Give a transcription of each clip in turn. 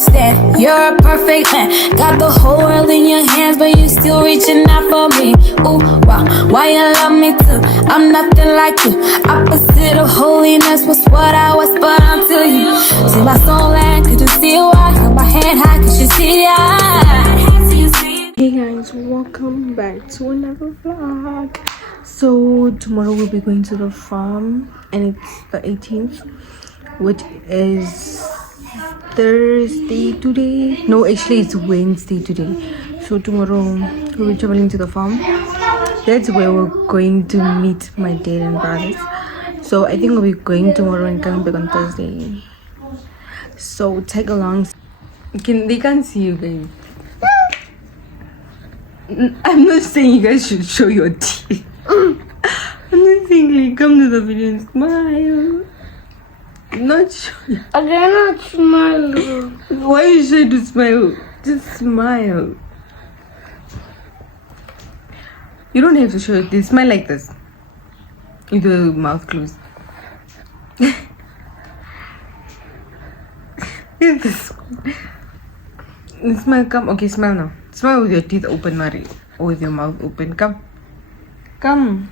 understand. You're a perfect man. Got the whole world in your hands, but you still reaching out for me. Ooh, wow, why you love me too? I'm nothing like you. Opposite of holiness was what I was, but until you see my soul and could you see why? Hold my hand high, could you see that? Hey guys, welcome back to another vlog. So tomorrow we'll be going to the farm and it's the 18th, which is Thursday today. No, actually it's Wednesday today. So tomorrow we'll be traveling to the farm. That's where we're going to meet my dad and brothers. So I think we'll be going tomorrow and coming back on Thursday. So tag along. They can't see you guys. I'm not saying you guys should show your teeth. I'm just saying, like, come to the video and smile. Not show. I cannot smile. Why you shy to smile? Just smile. You don't have to show it. They smile like this. With the mouth closed. It's this. Smile, come. Okay, smile now. Smile with your teeth open, Mari. Or with your mouth open. Come. Come.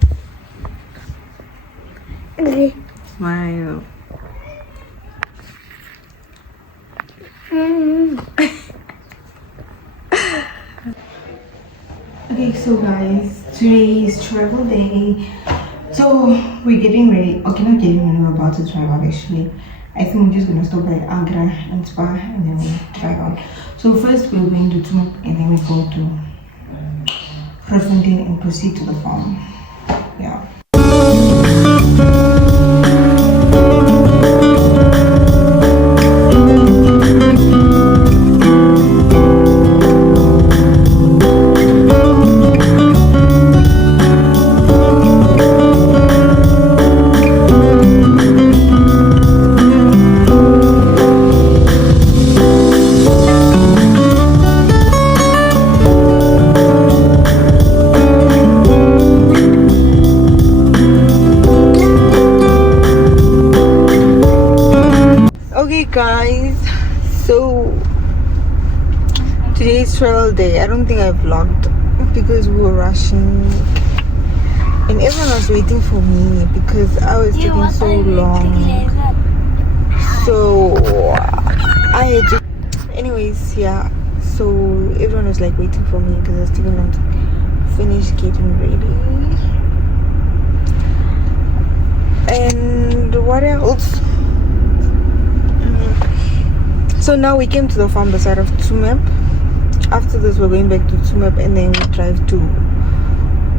Okay. Smile. Okay, so guys, today is travel day. So we're getting ready. Okay, not getting ready, we're about to drive out actually. I think we're just gonna stop by Agra and Spa and then we drive out. So first we're going to Tumuk and then we go to Grootfontein and proceed to the farm. Yeah. Guys, so today's travel day. I don't think I vlogged because we were rushing and everyone was waiting for me because I was taking so long. So I had to, anyways, yeah, so everyone was like waiting for me because I was taking long to finish getting ready. And what else? So now we came to the farm beside of Tsumeb. After this we're going back to Tsumeb and then we drive to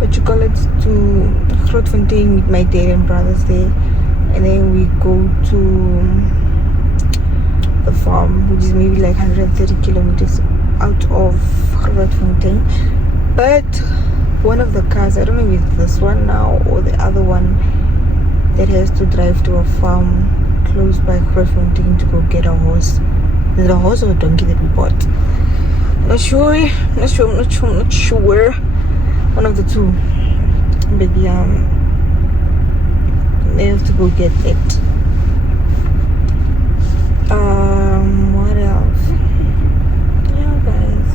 to Grootfontein, meet my dad and brothers there, and then we go to the farm, which is maybe like 130 kilometers out of Grootfontein. But one of the cars, I don't know if it's this one now or the other one, that has to drive to a farm close by Grootfontein to go get a horse. Is it a horse or a donkey that we bought? Not sure. One of the two. But yeah, they have to go get it. What else? Yeah, guys.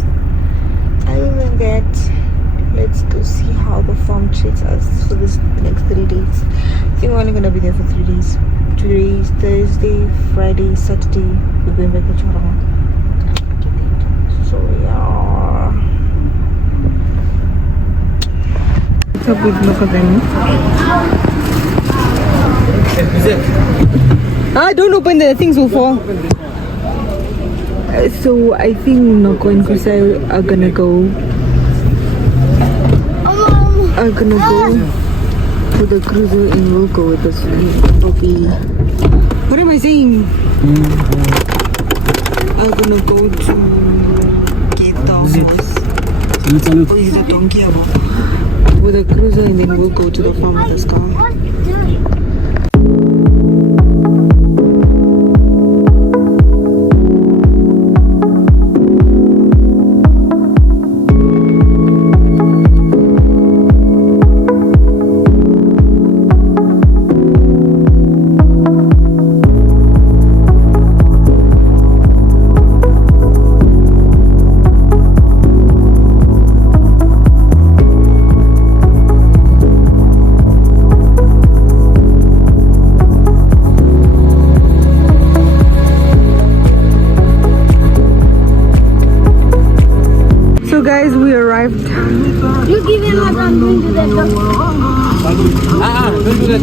Other than that, let's go see how the farm treats us for the next 3 days. I think we're only gonna be there for 3 days. Today is Thursday, Friday, Saturday. We're going back to tomorrow. So yeah. What's up with Lokavani? Don't open the things will fall. So I think Noko and Kusai are gonna go. To the cruiser and we'll go with us. Okay. What am I saying? I'm gonna go to get the horse. Oh, is it a donkey with a cruiser and then we'll go to the farm with this car.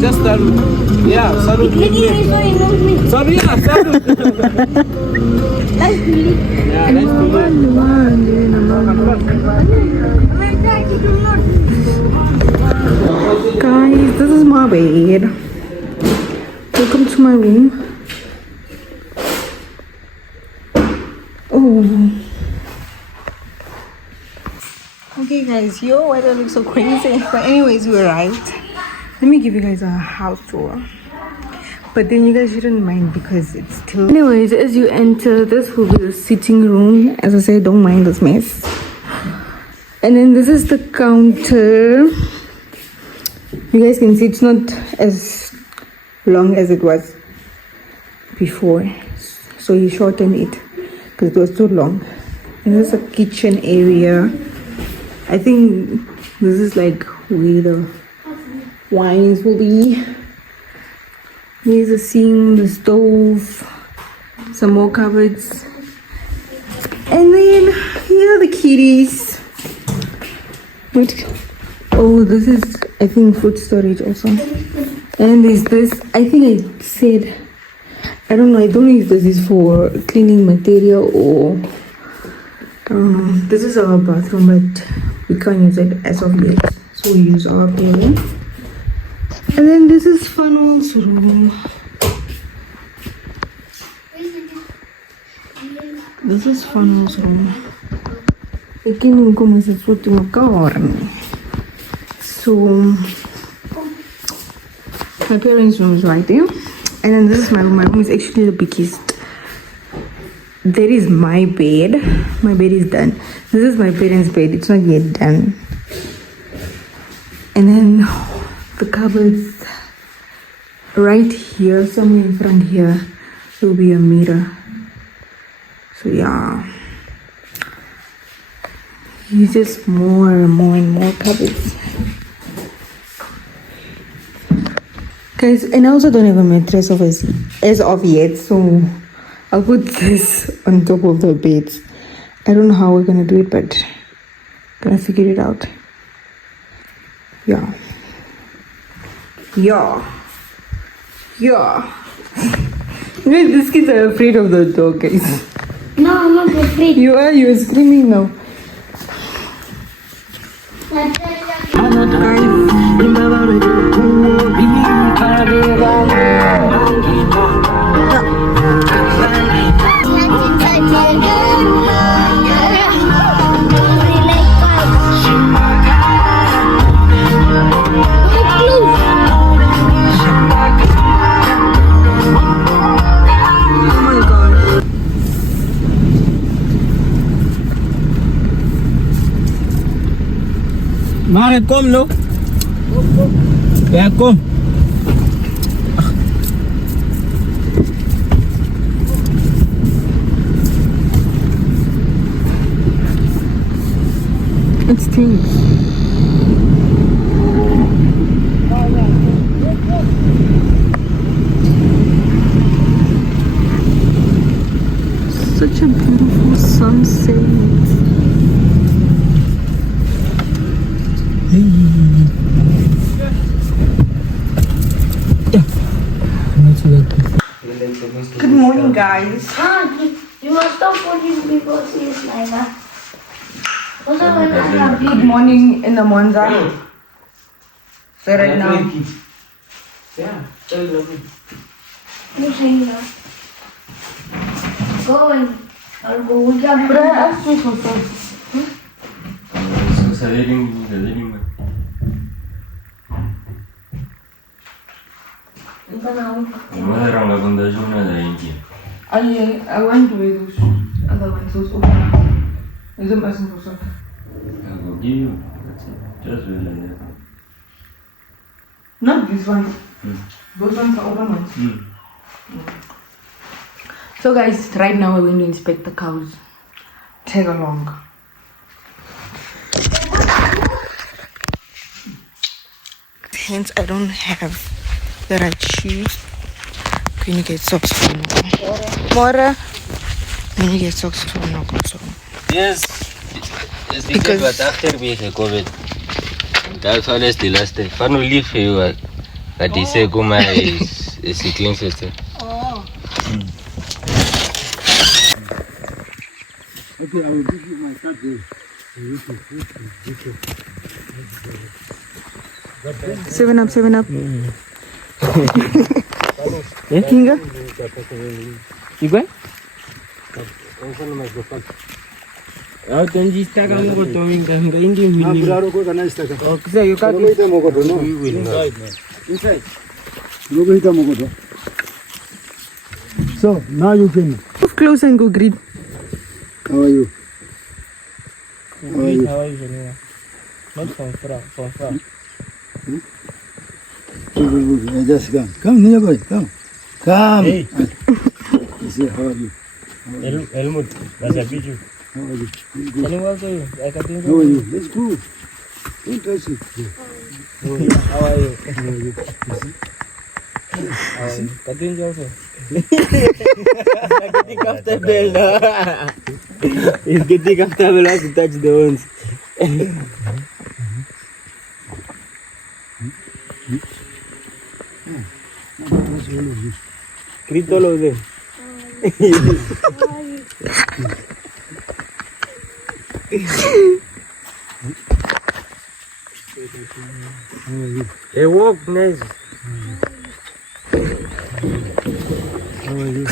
just salute. Yeah, salute. Sorry, yeah, salute. Nice to meet you. Yeah, nice to meet you. Guys, this is my bed. Welcome to my room. Oh. Okay guys, yo, why do I look so crazy? But anyways, we're right. Let me give you guys a house tour. But then you guys shouldn't mind because it's still... Anyways, as you enter, this will be the sitting room. As I said, don't mind this mess. And then this is the counter. You guys can see it's not as long as it was before. So he shortened it because it was too long. And this is a kitchen area. I think this is like where the wines will be. Here's the sink, the stove, some more cupboards. And then here are the kitties. Wait. Oh, this is, I think, food storage also. And there's this, I think I said, I don't know if this is for cleaning material or, I don't know. This is our bathroom, but we can't use it as of yet. So we use our toilet. And then this is Funnel's room. This is Funnel's room. So my parents' room is right there. And then this is my room. My room is actually the biggest. There is my bed. My bed is done. This is my parents' bed. It's not yet done. And then the cupboards right here, somewhere in front here, will be a mirror. So yeah, it's just more and more cupboards. Guys, and I also don't have a mattress as of yet, so I'll put this on top of the beds. I don't know how we're gonna do it, but I'm gonna figure it out. Yeah. These kids are afraid of the dog, guys. No, I'm not afraid. You're screaming now. Mare, kom no? Ja, kom. It stinks. Such a beautiful sunset. Good morning, guys. You must stop putting people serious like that. Good morning in the Monza. So right now, Yeah, tell me. I'm saying that. Go and I'll go with that. but I asked you for something. Socializing. I went to wear those other ones, those open. Is it asking for something? I will give you. That's it. Just wear like that. Not these ones. Those ones are open ones. So guys, right now we're going to inspect the cows. Tag along. Hence, I don't have the right shoes. Can you get socks from Mora? Can you get socks from Nokoso? Yes. Because after we COVID, that's honestly last day. Fun will leave you. But he said Kuma is a clean sister. Oh. Okay, I will give you my card here. 7 Up, 7 Up. Kinga? Iba? Then just take a look at doing the Indian meaning. Okay, you can't Inside. So now you can. Move close and go greet. How are you? How are you? Not from far. Just come. Come near boy. Come. Come. Hey. You say how are you? Helmut, that's a picture. How are you? Can you walk away? I can think How are you? Let's go. Don't touch it. How are you? How are you? Continue also. It's getting comfortable now. It's getting comfortable now to touch the ones. Greet all of them. They walk nice. How are you?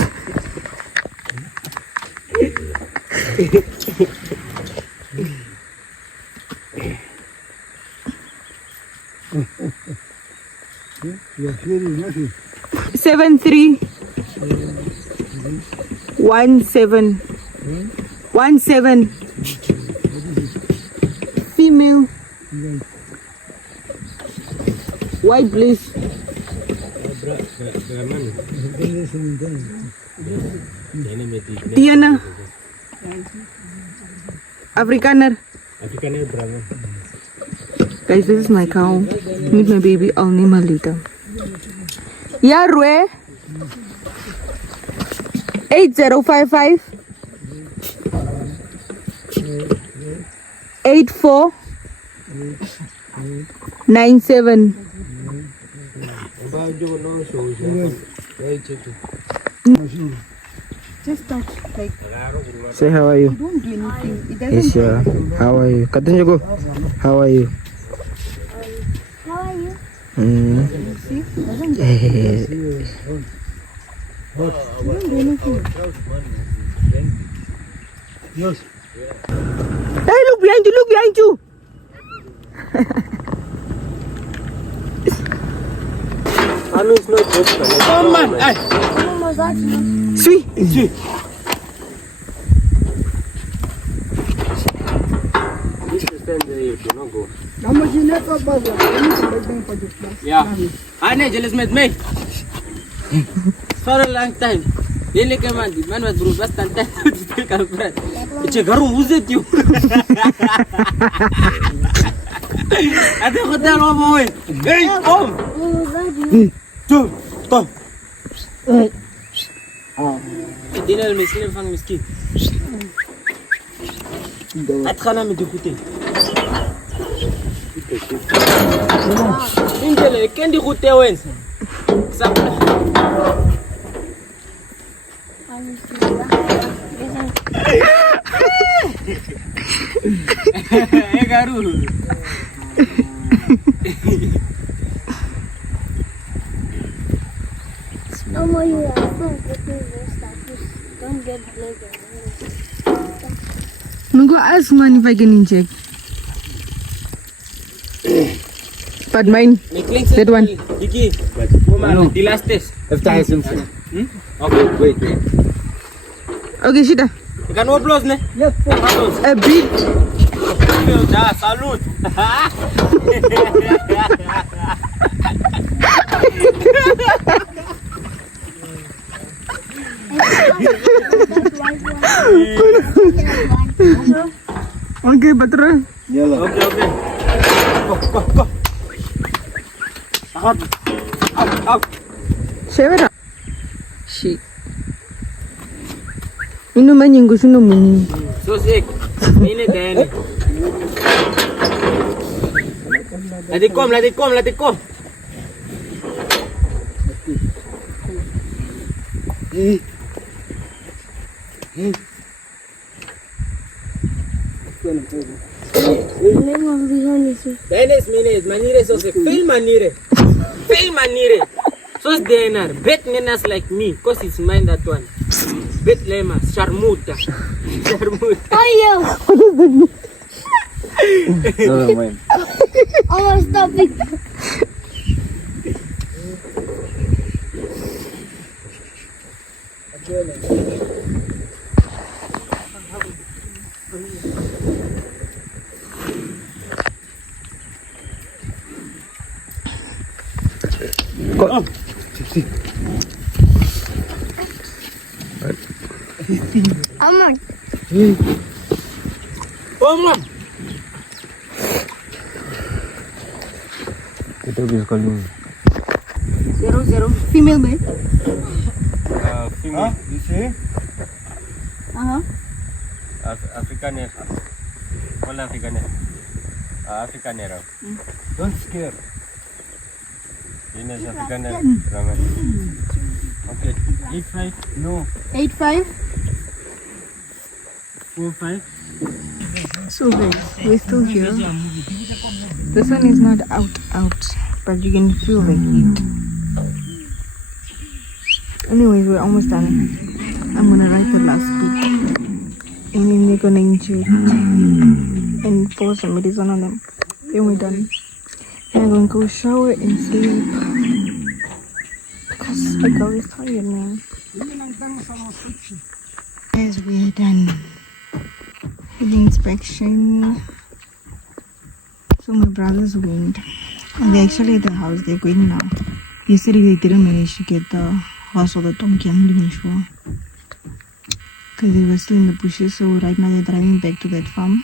You are hearing nothing. 7317 17 female white bliss Tiana Afrikaner. Guys, this is my cow. Meet my baby. I'll name her later. Yeah, Rue. 8055 8497. Just touch, like. Say how are you? Don't do anything. It doesn't. Yes, yeah. How are you? Continue go. How are you? How are you? See? Doesn't do anything. Yes. Hey, look behind you! Look behind you! I mean, it's not just Come on. Hey. How was that? Sweet. Easy. This is stand there, you cannot go. Yeah. Ane jealous met me. For a long time. Dele ke man was bro best time to take a breath. It's a garu who's it you? I think hotel over. Hey, come. Come. Dinner miskin fang miskin. At khana me d'écouter. Ingele kendi gote wens. Sapla. Hey garu. Oh, you are so getting don't get blood. I'm gonna ask man if I can inject. But mine, that one. Diki. Woman, the last test. After I some. Okay, wait. Okay, Shida. You can applause, ne? Yes. A big. Ja, salute. Okay, betul. Yellow. Okay. Go. Out. Siapa? She. Minuman yang gusto mo muni. So sick. Ini deh. Let it come. Dennis manire so se fail manire. Fail manire. So denar bet menas like me, cause it's mine that one. Bet lema, sharmuta. Sharmuta. Ayo! No, man. Oh, stop it. Aman. Oh mom. The dog is calling. 00. Female babe. Female. You see? Afrikaner. All Afrikaner. Afrikaner. Don't scare. Ini is Afrikaner. Raman. Okay. 85. No. 85. 45. So guys, we're still here. The sun is not out, but you can feel the heat. Anyways, we're almost done. I'm gonna write the last bit, and then they're gonna inject and pour some medicine on them. Then we're done. And I'm gonna go shower and sleep because the girl is tired, man. Guys, we're done with the inspection. So my brothers went, and they're actually at the house. They're going now. Yesterday they didn't manage to get the horse or the donkey. I'm not even sure because they were still in the bushes. So right now they're driving back to that farm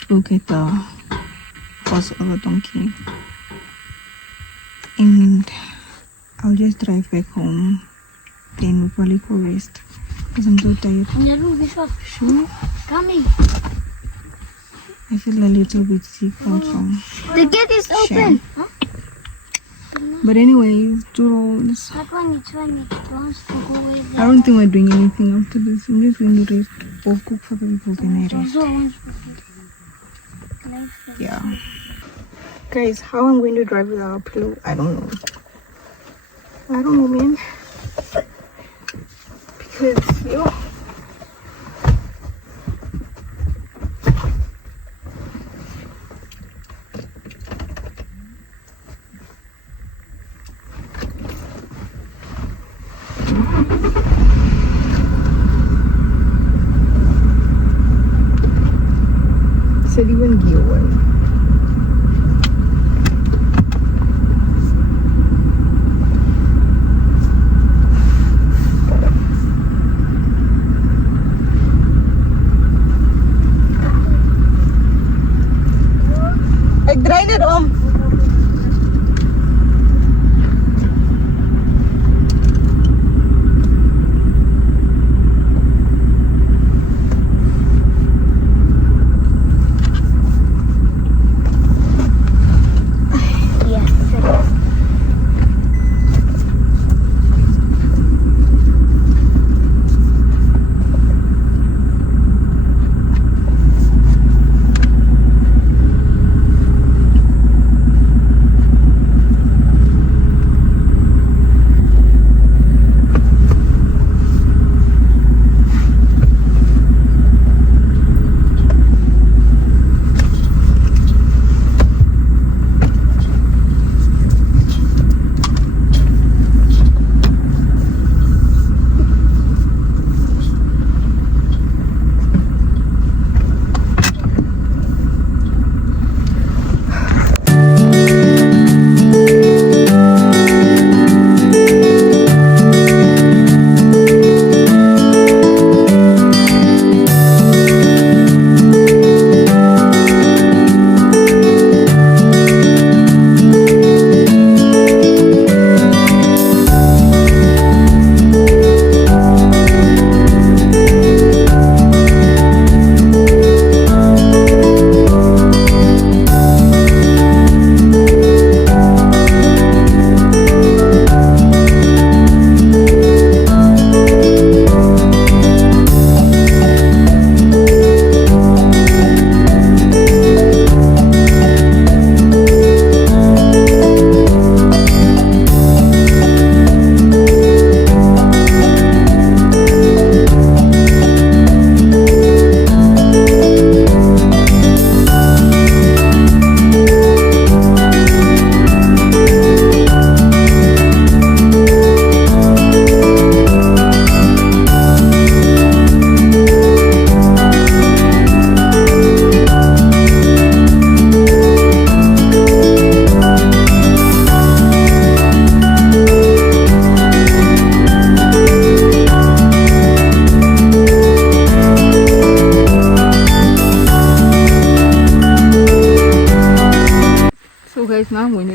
to go get the horse or the donkey. And I'll just drive back home. Then we'll probably go rest because I'm so tired. Sure. Coming. I feel a little bit sick also. The gate is open. Huh? But anyways, Jules, That one, it's one. It wants to go away. I don't think we're doing anything after this. I'm just going to rest or cook for the people, then I rest. Also wants to Yeah. Guys, how I'm going to drive without a pillow, I don't know. I don't know, man. Because, yo. Said even gear one. Ik draai het om.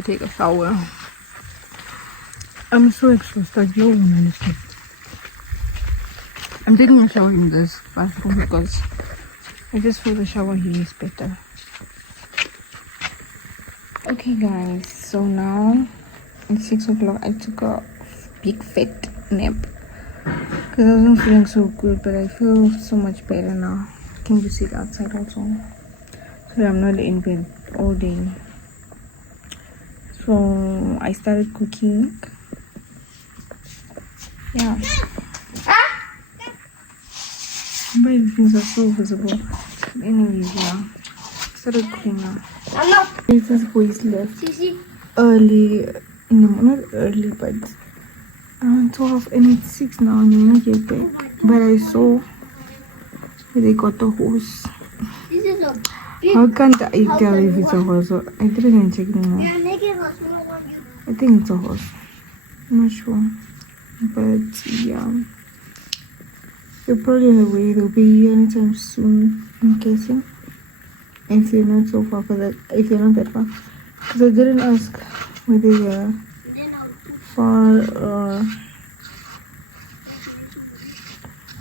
take a shower. I'm so exhausted. Yo, man, I'm taking a shower in this bathroom because I just feel the shower here is better. Okay guys, so now it's 6 o'clock. I took a big fat nap because I wasn't feeling so good, but I feel so much better now. I can just sit outside also, so I'm not in bed all day. So I started cooking. Yeah. But things are so visible. Anyways, yeah. I started cooking now. This is voice left early in the morning, not early, but around 12, and it's 6 now, and I'm not yet there. But I saw where they got the horse. This is a big. How can't I tell if it's a horse? Or I didn't even check it now. We are making a small one. I think it's a horse. I'm not sure. But yeah. They're probably on the way. They'll be here anytime soon, I'm guessing. If they're not so far, if they're not that far. Because I didn't ask whether they're far or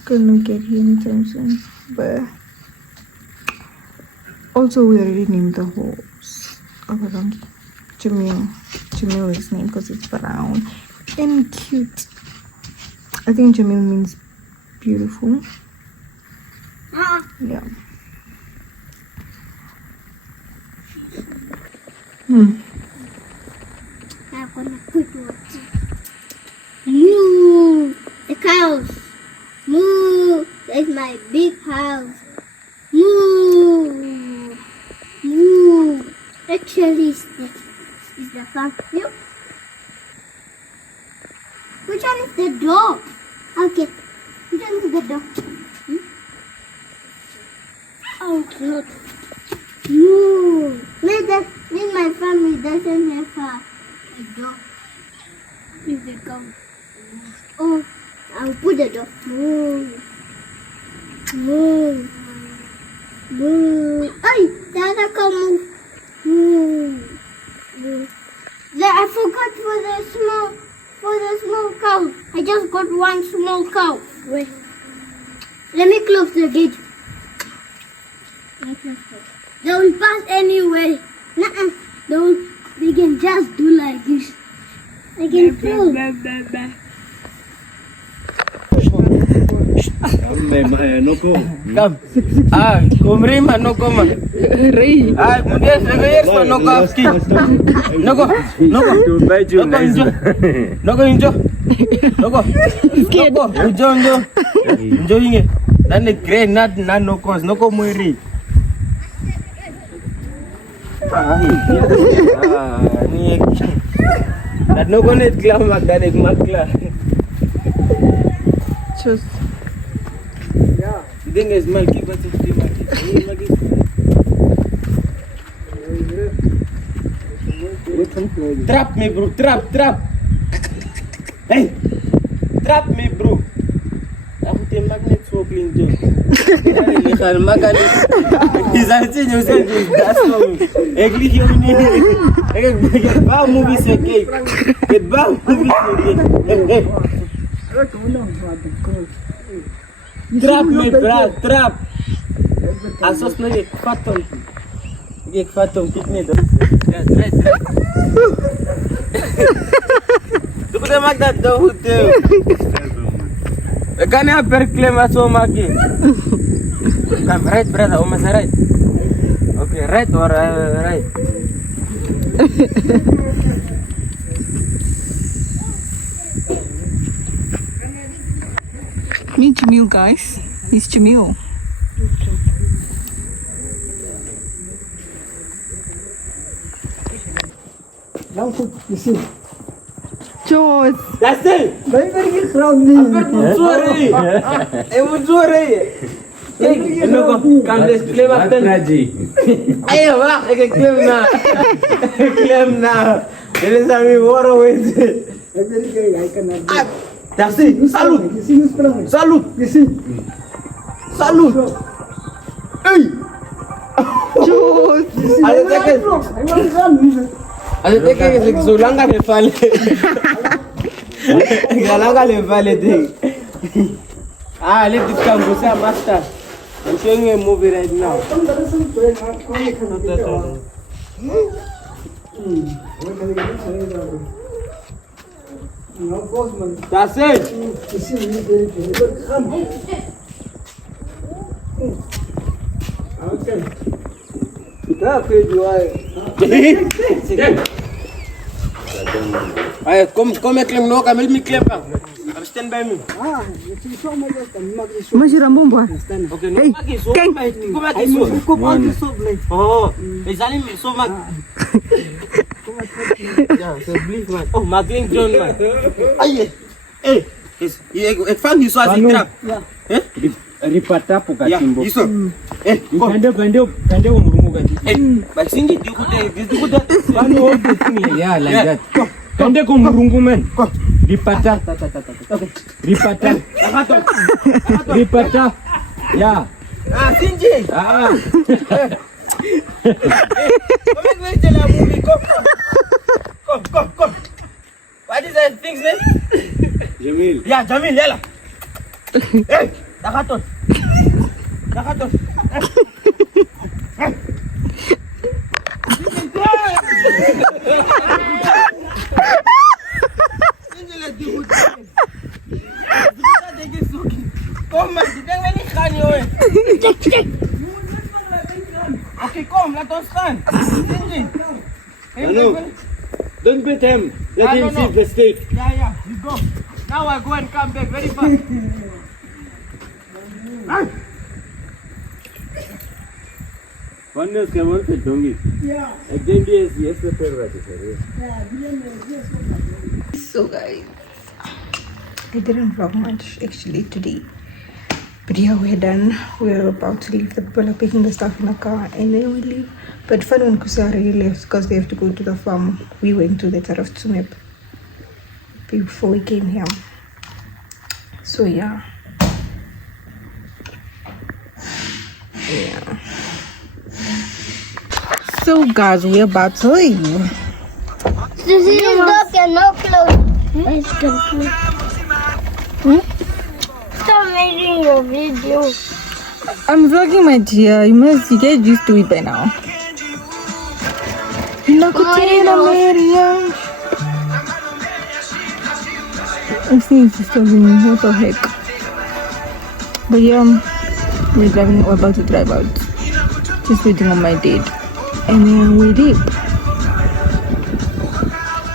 gonna get here anytime soon. But also we already named the horse of a donkey. Jamil. Jamil is his name because it's brown and cute. I think Jamil means beautiful. Yeah. I'm gonna put water. Moo! The cows. Moo! That's my big house. Moo! Moo! Actually, is the farm. Yep. Which one is the dog? Okay. Which one is the dog? Oh, God. Moo! Then my family doesn't have a dog. If they come. Oh, I'll put the dog. Moo! Moo! Moo! Ay! The other cow move. Moo! Moo! I forgot for the small cow. I just got one small cow. Wait. Let me close the gate. They will pass anyway. They can just do like this. I can feel. Come. Kumrima no koma. Mudes reverse no kafki. Noko. Noko injo. Enjoying. Dan the great not no cause noko muiri. Ni dan noko net klam magdanek makla. Just Ding is milky, but it's trap me, bro. Trap. Hey, trap me, bro. Aku tem magnet so clean job. Ikan makan. Izalci nyusen di daso. Egli hiuni. Egli ba movie se cake. Get ba movie se. Trap me, bro. Trap. Asos na gek fatom. Gek fatom kitne do. Right. Tu kuda magda do hotel. Kanya perklem aso magi. Come right, brother. Almost right. Okay, right or right. meet Jamil, guys. He's Jamil. George. That's it. Very crowded. Sorry. I'm sorry. Hey, no go. Come let's claim after. Ayo, wah, claim na. Claim na. There is a me war with. That's it. Salute. Salute. Salute. Hey. George. Aziteke zikulanga lefale. Galanga lefale thing. Let this come go say master. I'm showing you a movie right now. That's it. Okay. Come claim no, come help me claim. Come stand by me. Masira mbombo. Okay, no. Come on, oh, is that me so much? Yeah, so believe man. Oh, Magling John man. Aye. Eh, yes. Ik vang die zoals ik trap. Ja. Eh? Ripata pokatimbo. Iso. Eh, kande umurungu gati. but singi di kuda. Bano yeah, like that. Kande kumurungu man. Ripata. Okay. Ripata. Ripata. Yeah. Ah, singi. Ah. Come wait till I move. Come. What is that thing's name? Jamil. Yeah, Jamil, yalla. Hey, Takaton. Come man, tidak ni kan yo. Cek. Okay, come, let us run. Hello. Don't beat him. Let him see the stick. Yeah, you go. Now I go and come back very fast. Oneness can want to dongi. Yeah. Again, yes, the favorite. So guys, I didn't vlog much actually today. But yeah, we're done. We're about to leave. The people are picking the stuff in the car and then we leave. But fun when Kusari left because they have to go to the farm. We went to the Taraf Tsumep before we came here. So yeah. So guys, we're about to leave. This is look and no clothes. Stop making your video. I'm vlogging, my dear. You get used to it by now. I think it's disturbing me. What the heck? But yeah, we're about to drive out. Just waiting on my date. And then we leave.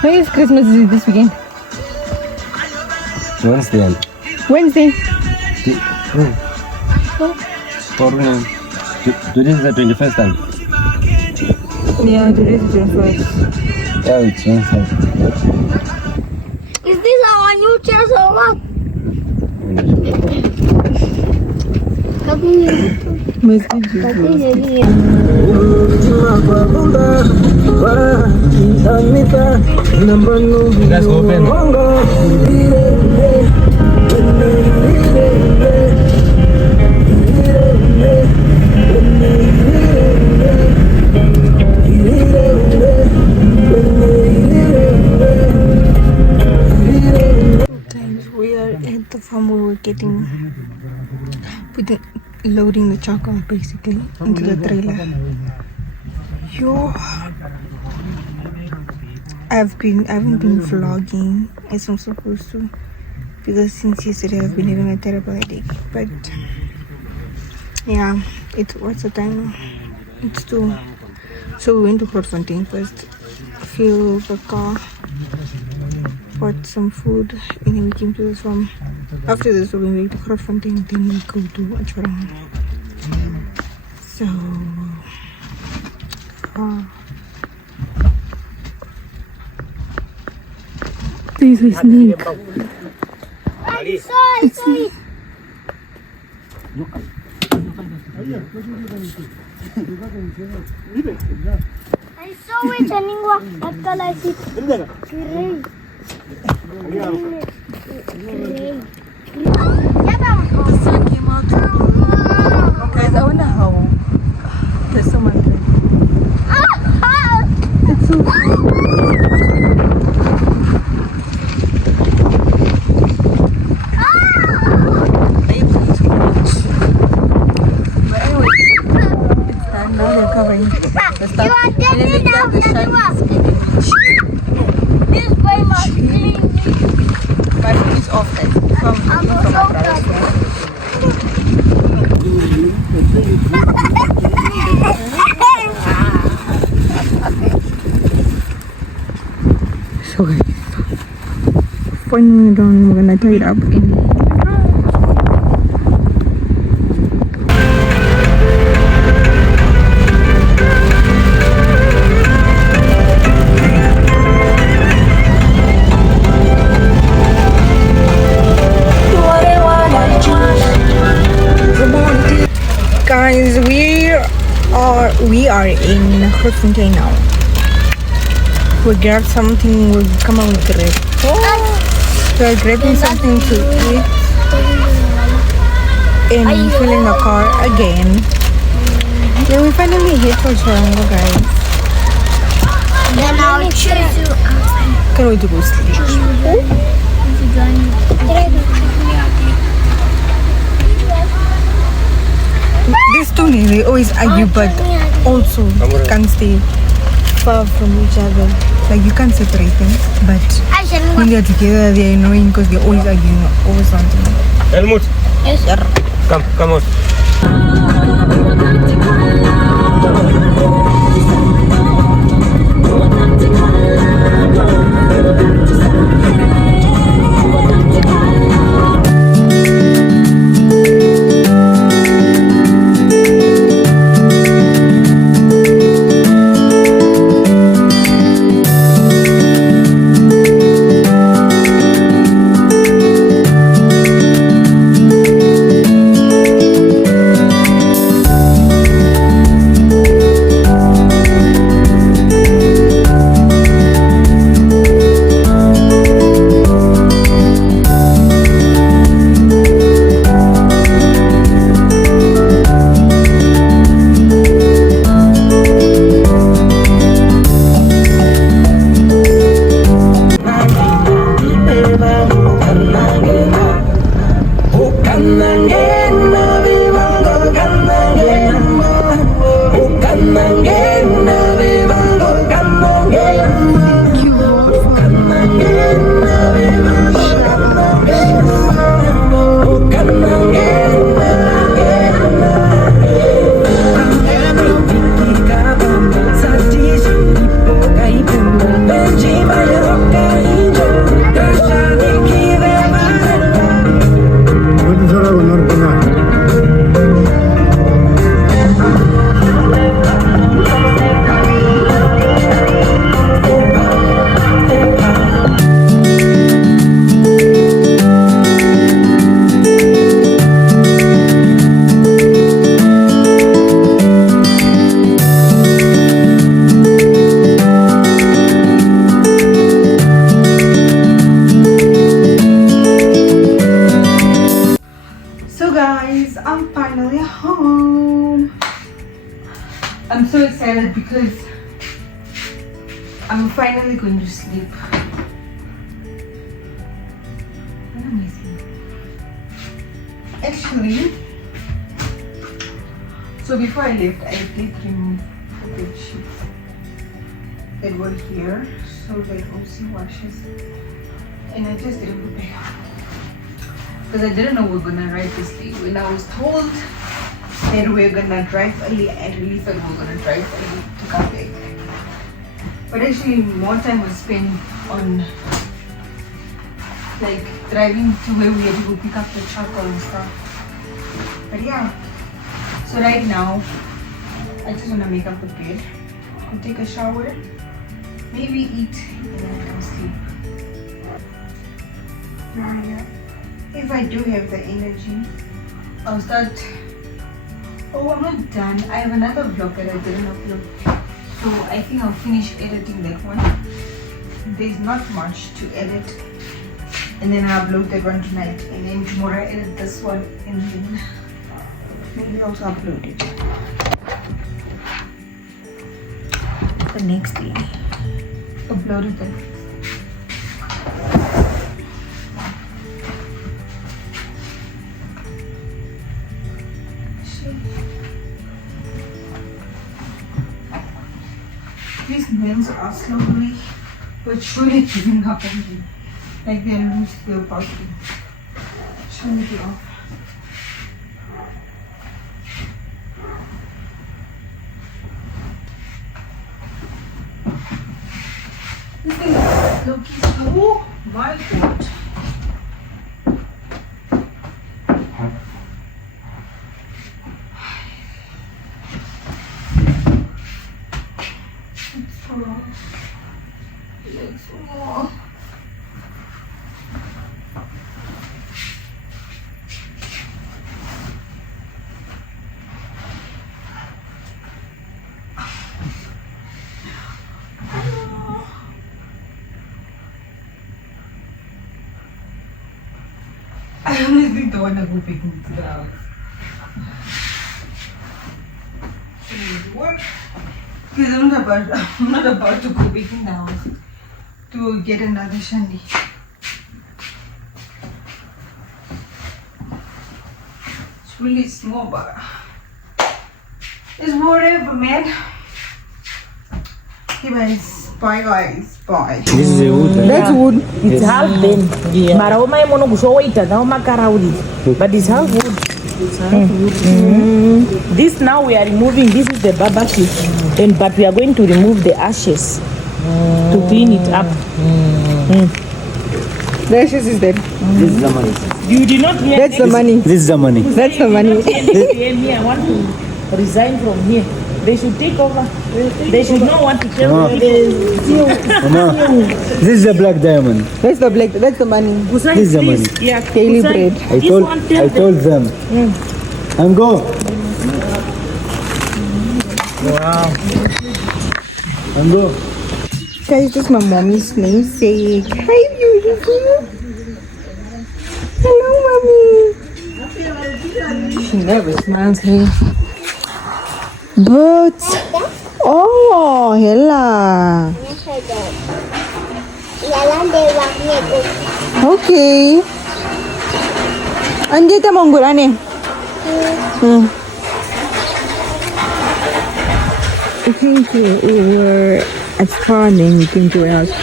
When is Christmas this weekend? Wednesday. Today is the 21st time. Yeah, today is the 21st. Yeah, it's Wednesday. Is this our new chairs or what? Let's open. We are at the farm where we're loading the chocolate basically into the trailer. I haven't been vlogging as I'm supposed to because since yesterday I've been having a terrible headache. But yeah, what's the time now? It's 2. So we went to Grootfontein first, fill the car, bought some food, and then we came to this farm. After this, we're going to Grootfontein, then we go to Achvarang. So, this is snake. I saw it. I saw it, Aningwa. What color is it? Gray. The sun came out. Guys, I wonder how. There's someone there. It's so cool. So guys, finally done. We're gonna tie it up in. Guys, we are in Grootfontein now. We grabbed something. We'll come out with it. We're grabbing something to eat and filling the car again. Yeah, we finally hit for Toronto, guys. Then I'll choose you. Can't wait to go sleep. These two, they always argue, but also can't stay far from each other. Like you can't separate them, but when they're together, they're annoying because they're always arguing over something. Helmut. Yes. Come on. Guys, I'm finally home. I'm so excited because I'm finally going to sleep. Amazing. Actually, so before I left, I did remove the bed sheets that were here so that OC washes, and I just didn't put back up. Because I didn't know we were gonna ride this day. When I was told that we were gonna drive early, I really thought we were gonna drive early to come back. But actually more time was spent on like driving to where we had to go pick up the charcoal and stuff. But yeah, so right now I just wanna make up the bed and take a shower, maybe eat, and then come sleep. Yeah. If I do have the energy, I'll start. Oh, I'm not done. I have another vlog that I didn't upload. So I think I'll finish editing that one. There's not much to edit. And then I'll upload that one tonight. And then tomorrow I edit this one. And then maybe I'll also upload it the next day. Upload it the next day. These men are slowly but surely giving up on me. Like they're losing their body. Oh my god. I honestly don't want to go picnic to the house. Work. Because I'm not about to go back in the house to get another shandy. It's really small, but it's whatever, man. Okay, guys. Bye, guys. Bye. This is a wood. That's wood. It's half then. Mara uma imono kusho waita na uma karaudi. But it's half wood. This now we are removing. This is the barbecue, and but we are going to remove the ashes to clean it up. The ashes is there. This is the money. You did not hear. That's the money. This is the money. That's the money. Me, I want to resign from here. They should take over. They should know what to tell me. Mama, this is the black diamond. That's the black. That's the money. This is the money. Yeah, Daily bread. I told them. And go. Wow. And go. Guys, this is my mommy's namesake. Hi, beautiful. Hello, mommy. She never smiles here. But oh, hella. Okay. Andito mongolane. I think we were at far and then we came to our house.